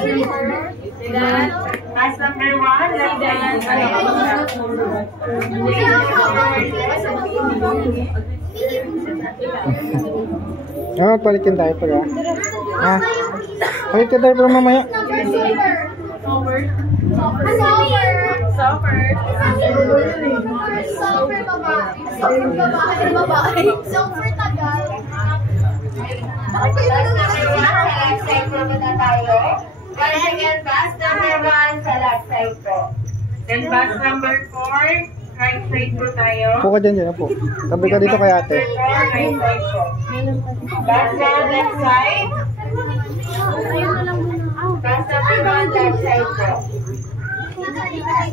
Class number 1, left side. Palitin tayo pa ga. Palitin tayo pa mamaya. Once again, class number 1 sa left side po. Then class number 4, right side po tayo. Po ka dyan po. Tabi ka dito kay ate. Right side po. Class number left side. Class number 1, left side po.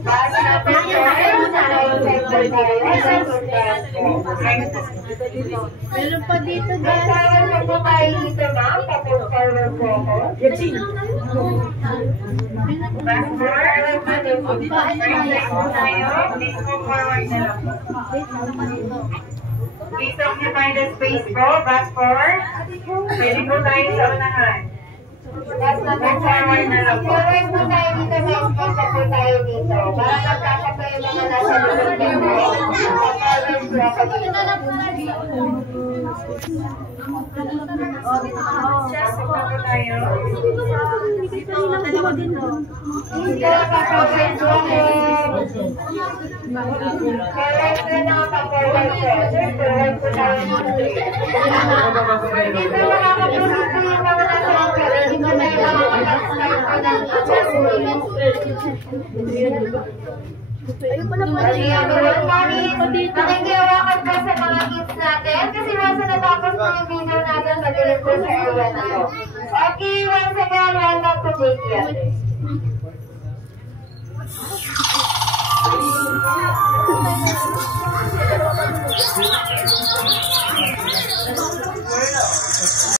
Class number 4, sa right side po tayo. Meron pa dito guys. Kaya po tayo dito ma'am. Tapos forward po ako. Back forward. Right po tayo. Please move forward na lang po. Please occupy the space po. Back forward. Pwede po tayo sa unahan. Back forward na lang po. Forward po tayo dito. May space po tayo dito. Para magkakapay yung mga nasa loob dito. Ayun pala po. Nakikiwakan pa sa mga kids natin kasi nasa natapos po yung video natin sa galit po sa area na to. Okay, once again, welcome to JTS.